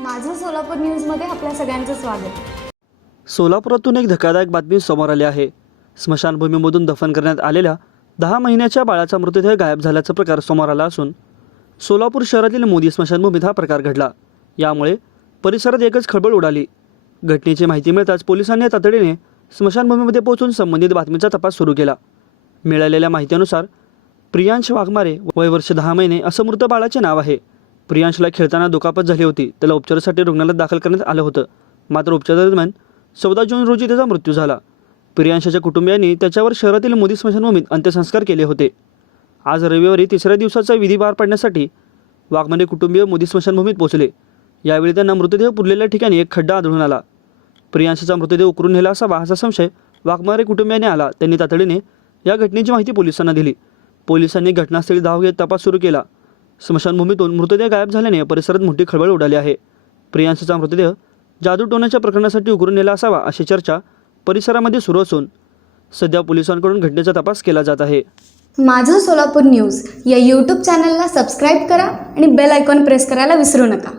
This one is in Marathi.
माझं सोलापूर न्यूजमध्ये आपल्या सगळ्यांचं स्वागत. सोलापुरातून एक धक्कादायक बातमी समोर आली आहे. स्मशानभूमीमधून दफन करण्यात आलेल्या दहा महिन्याच्या बाळाचा मृतदेह गायब झाल्याचा प्रकार समोर आला असून सोलापूर शहरातील मोदी स्मशानभूमीत हा प्रकार घडला. यामुळे परिसरात एकच खळबळ उडाली. घटनेची माहिती मिळताच पोलिसांनी तातडीने स्मशानभूमीमध्ये पोहोचून संबंधित बातमीचा तपास सुरू केला. मिळालेल्या माहितीनुसार प्रियांश वाघमारे वय वर्ष दहा महिने असं मृत बाळाचे नाव आहे. प्रियांशला खेळताना दुखापत झाली होती. त्याला उपचारासाठी रुग्णालयात दाखल करण्यात आलं होतं. मात्र उपचारादरम्यान चौदा जून रोजी त्याचा मृत्यू झाला. प्रियांशाच्या कुटुंबियांनी त्याच्यावर शहरातील मोदी स्मशानभूमीत अंत्यसंस्कार केले होते. आज रविवारी तिसऱ्या दिवसाचा विधी पार पाडण्यासाठी वाघमारे कुटुंबीय मोदी स्मशानभूमीत पोहोचले. यावेळी त्यांना मृतदेह पुरलेल्या ठिकाणी एक खड्डा आढळून आला. प्रियांशाचा मृतदेह उकरून नेला असावा असा संशय वाघमारे कुटुंबियाने आला. त्यांनी तातडीने या घटनेची माहिती पोलिसांना दिली. पोलिसांनी घटनास्थळी धाव घेत तपास सुरू केला. स्मशानभूमीतून मृतदेह गायब झाल्याने परिसरात मोठी खळबळ उडाली आहे. प्रियांशचा मृतदेह जादूटोण्याच्या प्रकरणासाठी उघडून नेला असावा अशी चर्चा परिसरामध्ये सुरू असून सध्या पोलिसांकडून घटनेचा तपास केला जात आहे. माझं सोलापूर न्यूज या यूट्यूब चॅनलला सबस्क्राईब करा आणि बेल आयकॉन प्रेस करायला विसरू नका.